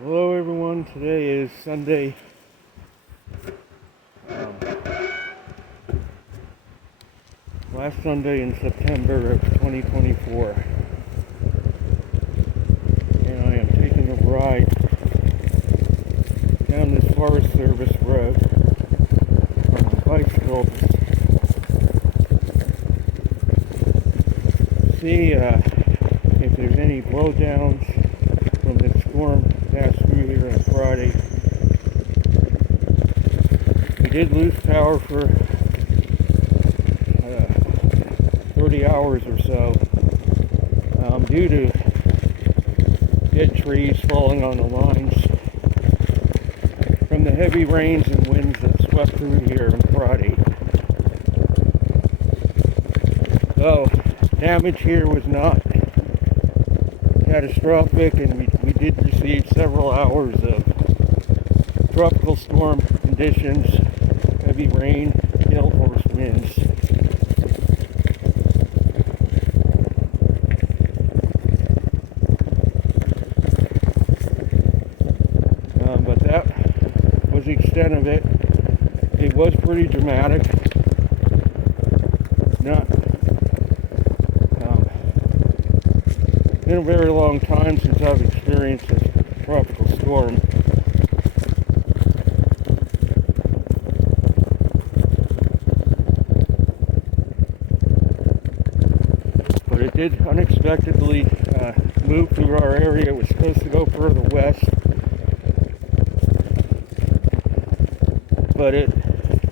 Hello everyone, today is Sunday, um, last Sunday in September of 2024, and I am taking a ride down this Forest Service road on a bicycle to see if there's any blowdowns from this storm passed through here on Friday. We did lose power for 30 hours or so due to dead trees falling on the lines from the heavy rains and winds that swept through here on Friday. So damage here was not catastrophic, and we did receive several hours of tropical storm conditions, heavy rain, gale force winds. But that was the extent of it. It was pretty dramatic. Not been a very long time since I've experienced a tropical storm. But it did unexpectedly move through our area. It was supposed to go further west, but it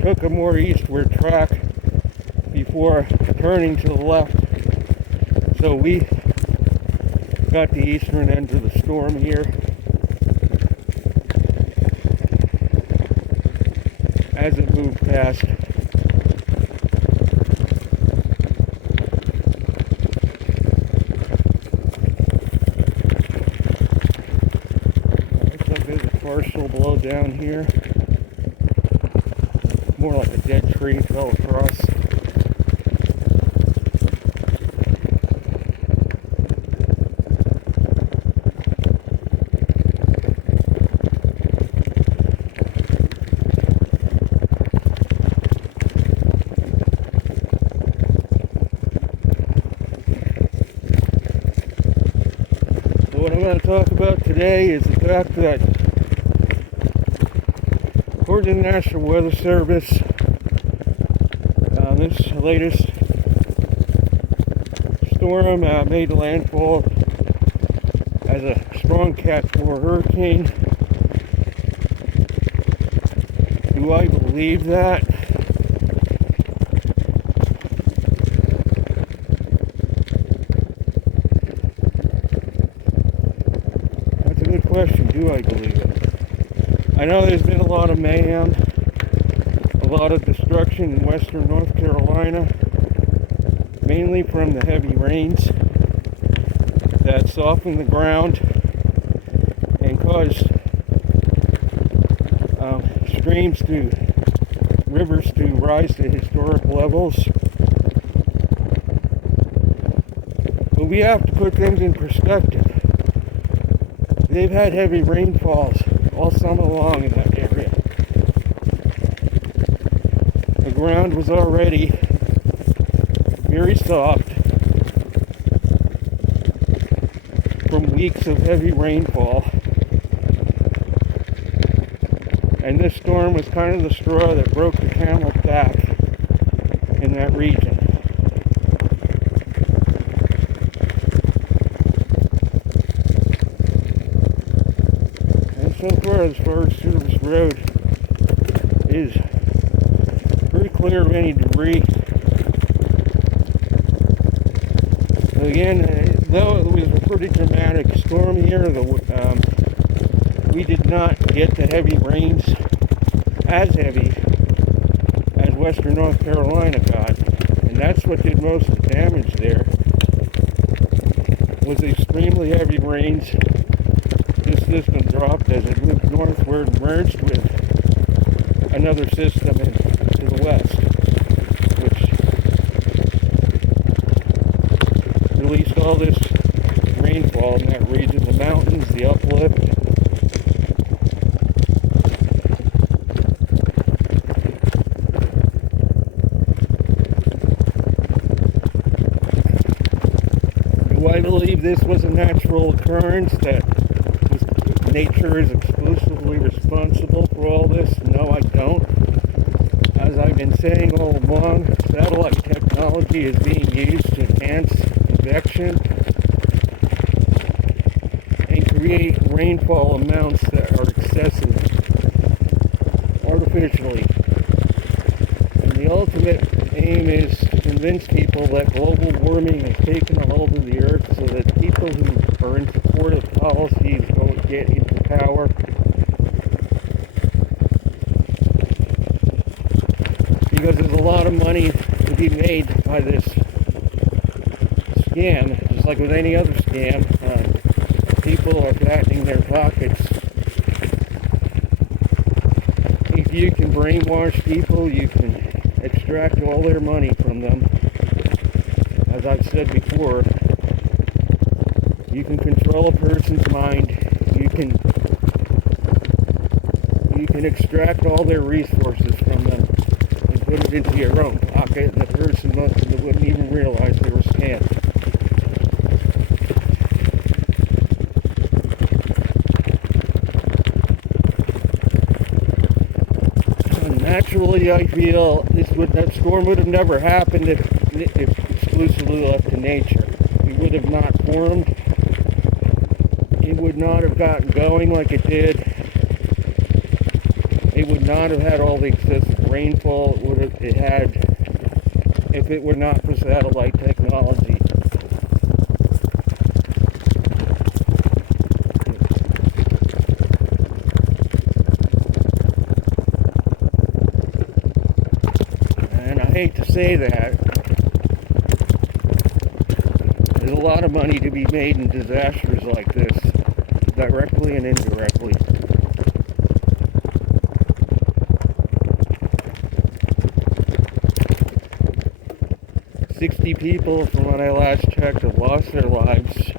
took a more eastward track before turning to the left. So we got the eastern end of the storm here as it moved past. Looks like there's a partial blow down here. More like a dead tree fell across. What I'm going to talk about today is the fact that, according to the National Weather Service, this latest storm made landfall as a strong Cat 4 hurricane. Do I believe that? Good question. Do I believe it? I know there's been a lot of mayhem, a lot of destruction in western North Carolina, mainly from the heavy rains that softened the ground and caused rivers to rise to historic levels. But we have to put things in perspective. They've had heavy rainfalls all summer long in that area. The ground was already very soft from weeks of heavy rainfall. And this storm was kind of the straw that broke the camel's back in that region. So far, as Forest Service Road is pretty clear of any debris. Again, though it was a pretty dramatic storm here, we did not get the heavy rains as heavy as western North Carolina got, and that's what did most of the damage there. Was extremely heavy rains. This system dropped as it moved northward, merged with another system to the west, which released all this rainfall in that region, the mountains, the uplift, believe this was a natural occurrence, that nature is exclusively responsible for all this? No, I don't. As I've been saying all along, satellite technology is being used to enhance convection and create rainfall amounts that are excessive artificially. And the ultimate aim is to convince people that global warming has taken a hold of the earth so that people who are in support of policies will get into power. Because there's a lot of money to be made by this scam, just like with any other scam. People are fattening their pockets. If you can brainwash people, you can extract all their money from them. As I've said before, you can control a person's mind. You can extract all their resources from them and put it into your own pocket, and the person wouldn't even realize they were scammed. Naturally, I feel that storm would have never happened if exclusively left to nature. It would have not formed. It would not have gotten going like it did. It would not have had all the excessive rainfall it had if it were not for satellite technology. I hate to say that. There's a lot of money to be made in disasters like this, directly and indirectly. "60 people, from when I last checked, have lost their lives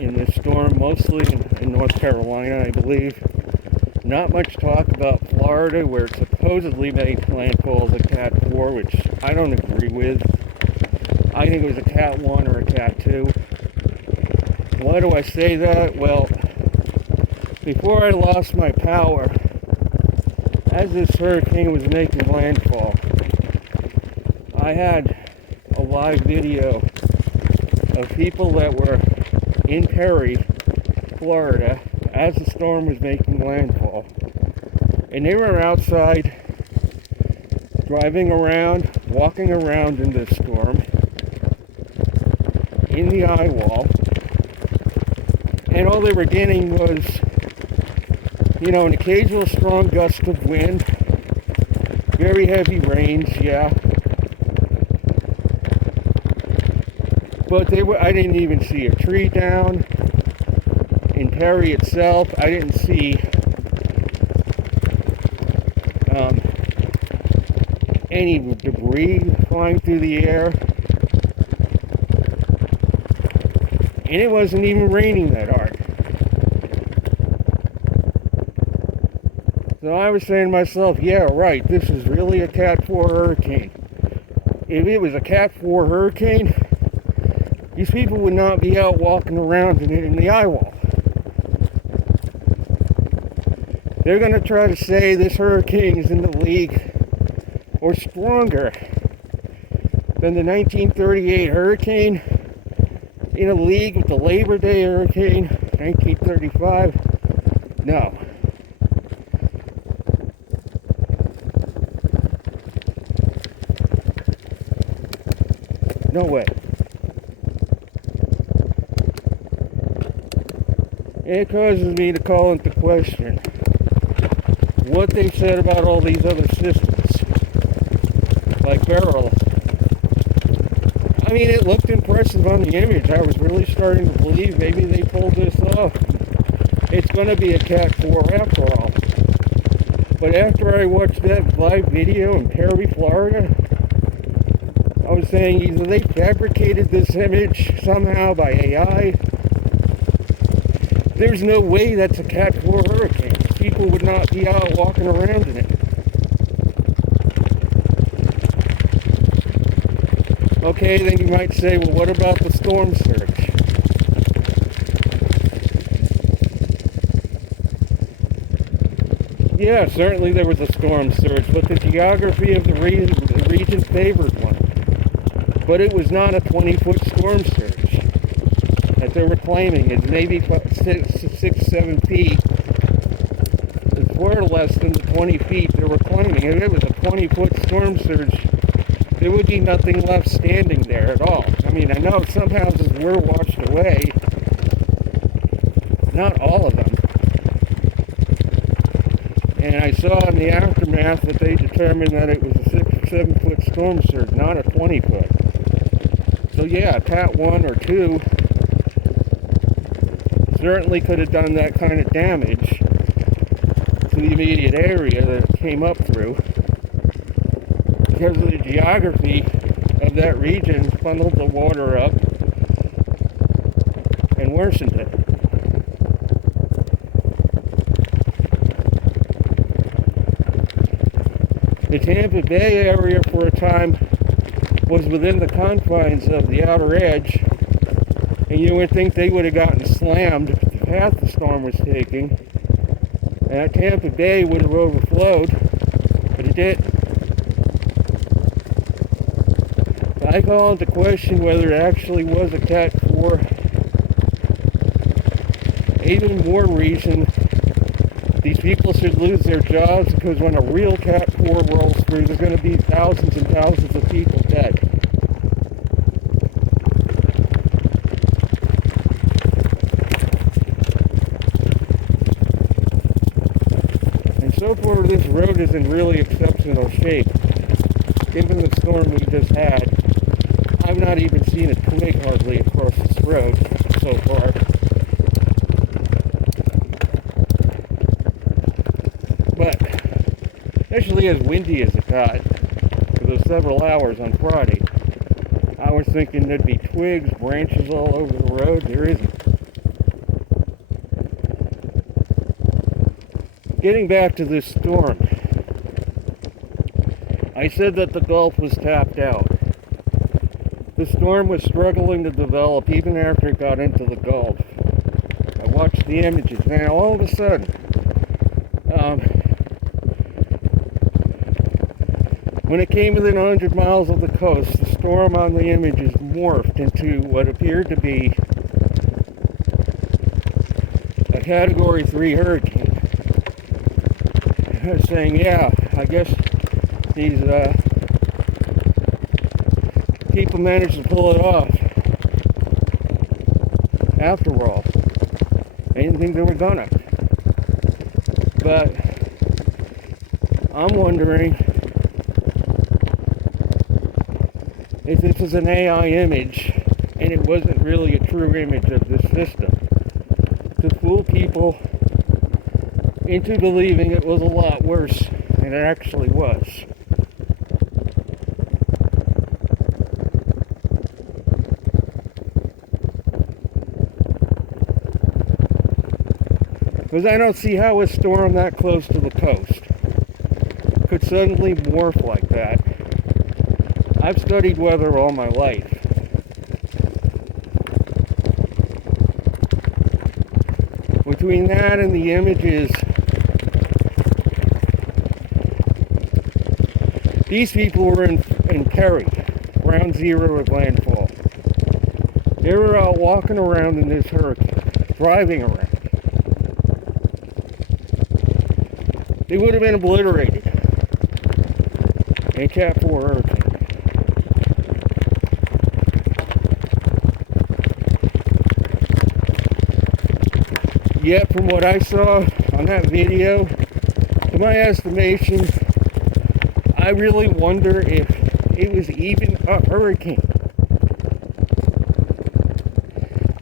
in this storm, mostly in North Carolina, I believe. Not much talk about Florida, where it supposedly made landfall as a Cat 4, which I don't agree with. I think it was a Cat 1 or a Cat 2. Why do I say that? Well, before I lost my power, as this hurricane was making landfall, I had a live video of people that were in Perry, Florida, as the storm was making landfall. And they were outside, driving around, walking around in this storm, in the eye wall. And all they were getting was, an occasional strong gust of wind, very heavy rains, yeah. But I didn't even see a tree down. In Perry itself, I didn't see any debris flying through the air. And it wasn't even raining that hard. So I was saying to myself, yeah, right, this is really a Cat 4 hurricane. If it was a Cat 4 hurricane, these people would not be out walking around in the eye wall. They're going to try to say this hurricane is in the league or stronger than the 1938 hurricane, in a league with the Labor Day hurricane, 1935. No. No way. It causes me to call into question what they said about all these other systems, like Beryl. I mean, it looked impressive on the image. I was really starting to believe maybe they pulled this off. It's going to be a Cat 4 after all. But after I watched that live video in Perry, Florida, I was saying either they fabricated this image somehow by AI. There's no way that's a Cat 4 hurricane. People would not be out walking around in it. Okay, then you might say, well, what about the storm surge? Yeah, certainly there was a storm surge, but the geography of the region favored one. But it was not a 20-foot storm surge, as they were claiming. It's maybe 6-7 feet. It's far less than the 20 feet they were claiming. If it was a 20-foot storm surge, there would be nothing left standing there at all. I mean, I know some houses were washed away. Not all of them. And I saw in the aftermath that they determined that it was a 6 or 7 foot storm surge, not a 20 foot. So yeah, Cat 1 or 2 certainly could have done that kind of damage to the immediate area that it came up through, because of the geography of that region funneled the water up and worsened it. The Tampa Bay area for a time was within the confines of the outer edge, and you would think they would have gotten slammed if the path the storm was taking, and that Tampa Bay would have overflowed, but it didn't. I call into question whether it actually was a Cat 4. Even more reason these people should lose their jobs, because when a real Cat 4 rolls through, there's going to be thousands and thousands of people dead. And so far, this road is in really exceptional shape. Given the storm we just had, I've not even seen a twig hardly across this road so far. But especially as windy as it got for those several hours on Friday, I was thinking there'd be twigs, branches all over the road. There isn't. Getting back to this storm, I said that the Gulf was tapped out. The storm was struggling to develop even after it got into the Gulf. I watched the images. Now, all of a sudden, when it came within 100 miles of the coast, the storm on the images morphed into what appeared to be a Category 3 hurricane. I was saying, yeah, I guess these people managed to pull it off. After all, I didn't think they were gonna. But I'm wondering if this is an AI image and it wasn't really a true image of this system, to fool people into believing it was a lot worse than it actually was. Because I don't see how a storm that close to the coast could suddenly morph like that. I've studied weather all my life. Between that and the images, these people were in Perry, ground zero of landfall. They were out walking around in this hurricane, driving around. They would have been obliterated in a Cat 4 hurricane. Yet, from what I saw on that video, to my estimation, I really wonder if it was even a hurricane.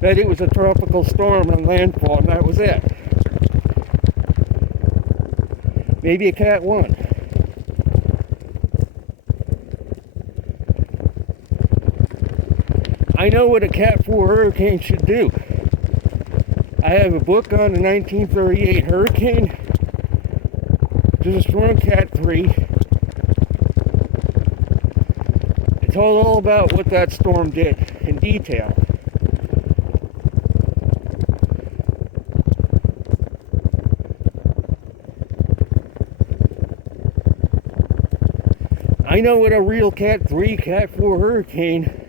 That it was a tropical storm on landfall, and that was it. Maybe a Cat 1. I know what a Cat 4 hurricane should do. I have a book on the 1938 hurricane, which is a strong Cat 3. It told all about what that storm did in detail. I know what a real Cat 3, Cat 4 hurricane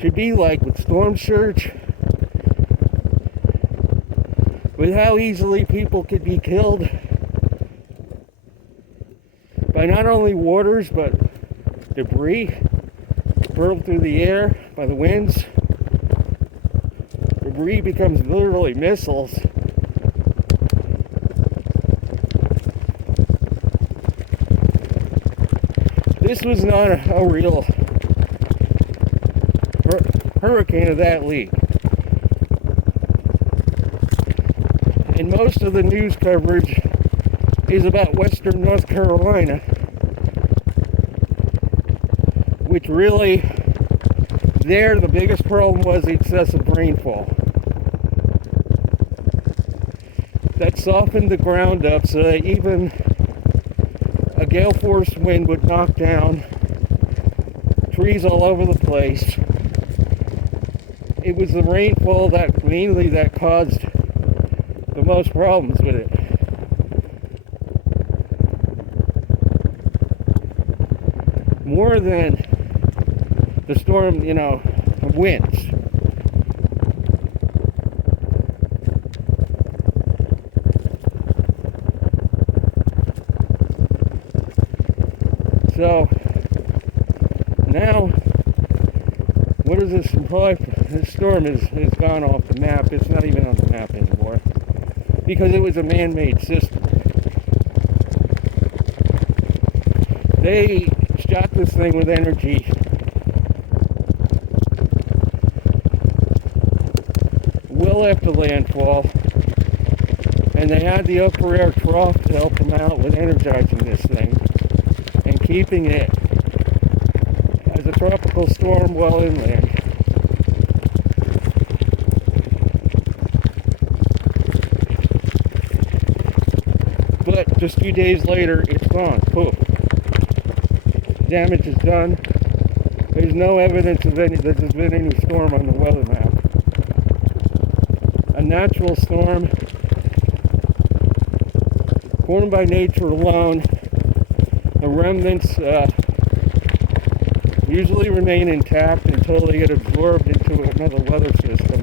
should be like with storm surge, with how easily people could be killed by not only waters but debris hurled through the air by the winds. Debris becomes literally missiles. This was not a real hurricane of that league. And most of the news coverage is about Western North Carolina, which really, there the biggest problem was the excessive rainfall. That softened the ground up so that even a gale force wind would knock down trees all over the place. It was the rainfall that mainly that caused the most problems with it. More than the storm, winds. So now, what does this imply? This storm has gone off the map. It's not even on the map anymore because it was a man-made system. They shot this thing with energy well after landfall, and they had the upper air trough to help them out with energizing this thing and keeping it as a tropical storm well inland. But just a few days later, it's gone. Poof. Damage is done. There's no evidence of that there's been any storm on the weather map. A natural storm formed by nature alone. The remnants usually remain intact until they get absorbed into another weather system.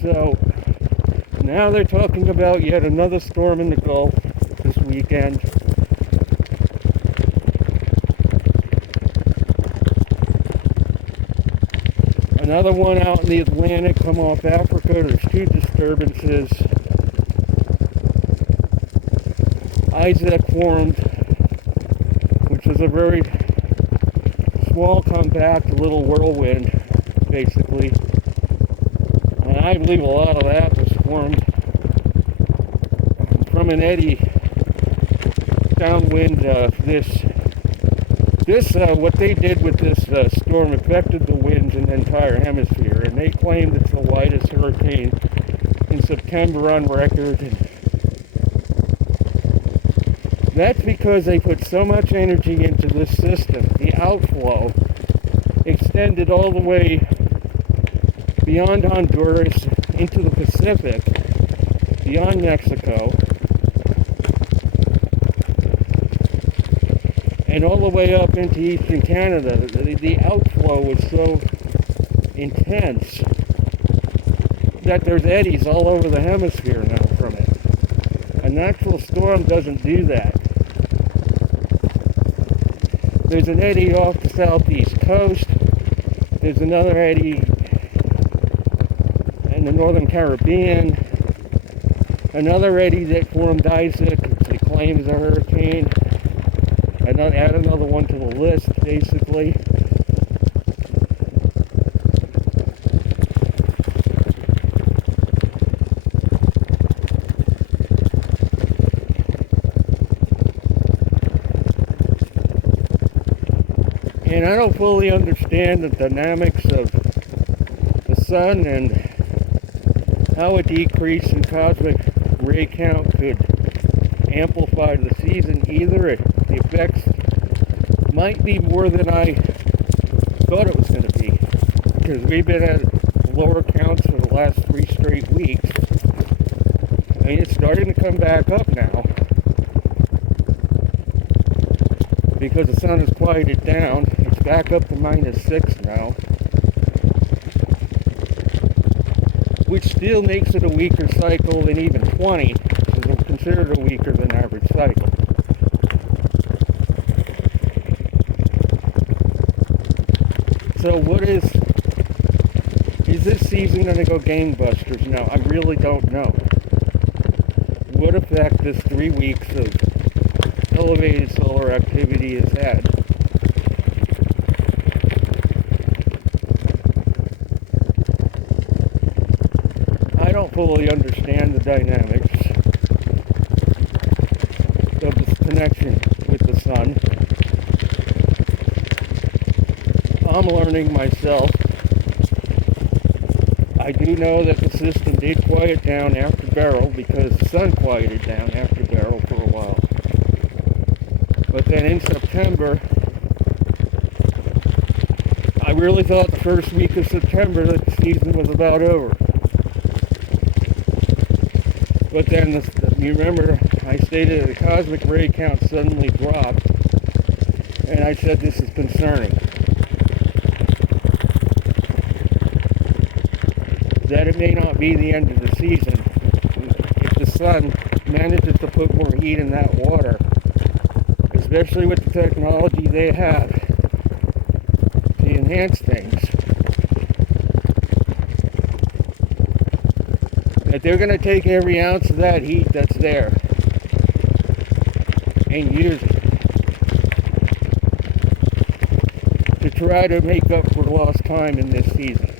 So now they're talking about yet another storm in the Gulf this weekend. Another one out in the Atlantic come off Africa. There's two disturbances. Isaac formed, which was a very small, compact little whirlwind, basically. And I believe a lot of that was formed from an eddy downwind. What they did with this storm affected the winds in the entire hemisphere, and they claimed it's the widest hurricane in September on record. And that's because they put so much energy into this system. The outflow extended all the way beyond Honduras into the Pacific, beyond Mexico, and all the way up into eastern Canada. The outflow was so intense that there's eddies all over the hemisphere now from it. A natural storm doesn't do that. There's an eddy off the southeast coast. There's another eddy in the northern Caribbean. Another eddy that formed Isaac, they claim is a hurricane. Add another one to the list, basically. And I don't fully understand the dynamics of the sun and how a decrease in cosmic ray count could amplify the season either. The effects might be more than I thought it was going to be, because we've been at lower counts for the last 3 straight weeks. I mean, it's starting to come back up now because the sun has quieted down. It's back up to -6 now, which still makes it a weaker cycle than even 20, so it's considered a weaker than average cycle. So what is this season going to go gangbusters? No, I really don't know what effect this 3 weeks of elevated solar activity has had. I don't fully understand the dynamics of this connection with the sun. I'm learning myself. I do know that the system did quiet down after Beryl because the sun quieted down after Beryl for a while. But then in September, I really thought the first week of September that the season was about over. But then, you remember, I stated that the cosmic ray count suddenly dropped, and I said this is concerning. That it may not be the end of the season. If the sun manages to put more heat in that water, especially with the technology they have to enhance things, that they're going to take every ounce of that heat that's there and use it to try to make up for lost time in this season.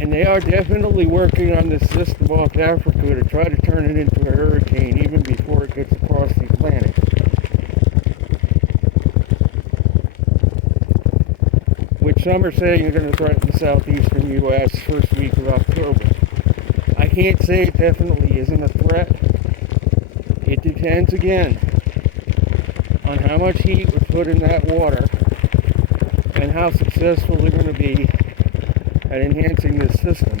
And they are definitely working on this system off Africa to try to turn it into a hurricane even before it gets across the Atlantic. Which some are saying are going to threaten the southeastern U.S. first week of October. I can't say it definitely isn't a threat. It depends again on how much heat was put in that water and how successful they're going to be at enhancing this system.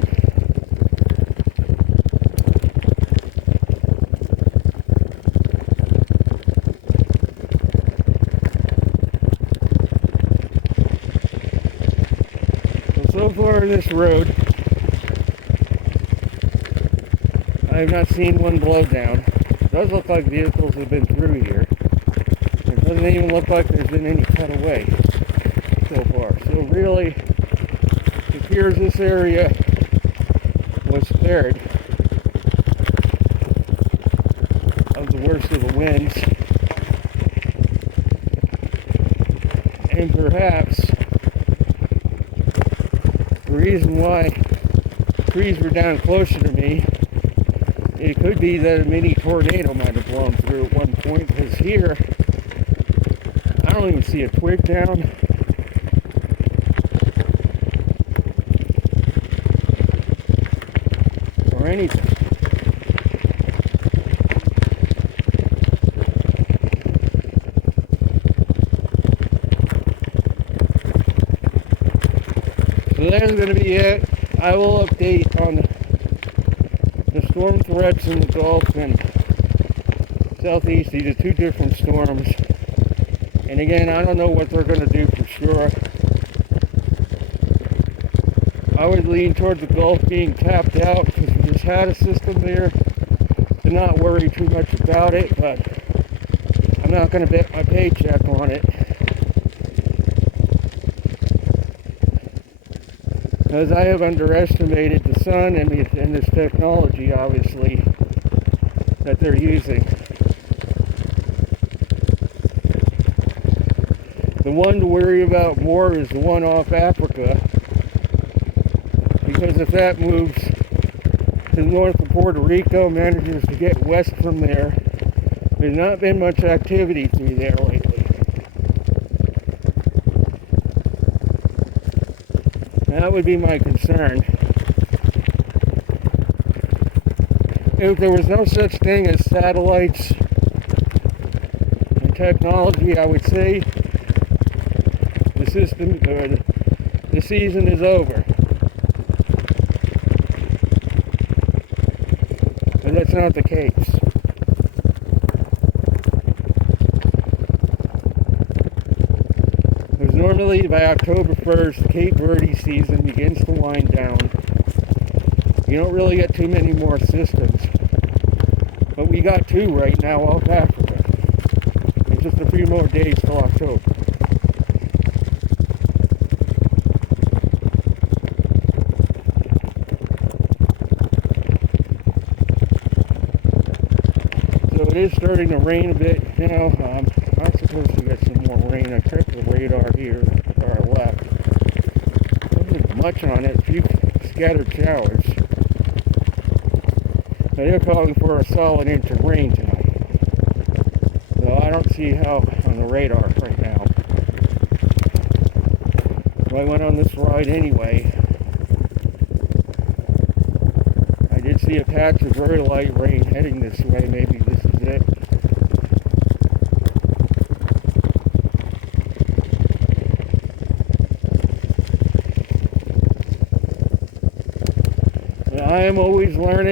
So far this road, I have not seen one blow down. It does look like vehicles have been through here. It doesn't even look like there's been any cut away so far. So really, it appears this area was spared of the worst of the winds. And perhaps the reason why trees were down closer to me, it could be that a mini tornado might have blown through at one point, because here, I don't even see a twig down. Or anything. So that's going to be it. I will update on the storm threats in the Gulf and Southeast. These are 2 different storms. And again, I don't know what they're going to do for sure. I would lean towards the Gulf being tapped out because we just had a system there to not worry too much about it, but I'm not going to bet my paycheck on it. Because I have underestimated the sun and this technology, obviously, that they're using. The one to worry about more is the one off Africa, because if that moves to north of Puerto Rico, manages to get west from there, There's not been much activity through there lately. That would be my concern. If there was no such thing as satellites and technology, I would say the season is over. But that's not the case. Because normally by October 1st, Cape Verde season begins to wind down. You don't really get too many more systems. But we got two right now off Africa. It's just a few more days till October. So it is starting to rain a bit now. I'm supposed to get some more rain. I checked the radar here to our left. Wasn't much on it, a few scattered showers. But they're calling for a solid inch of rain tonight. So I don't see how on the radar right now. So I went on this ride anyway. I did see a patch of very light rain heading this way. Maybe this is it. But I am always learning.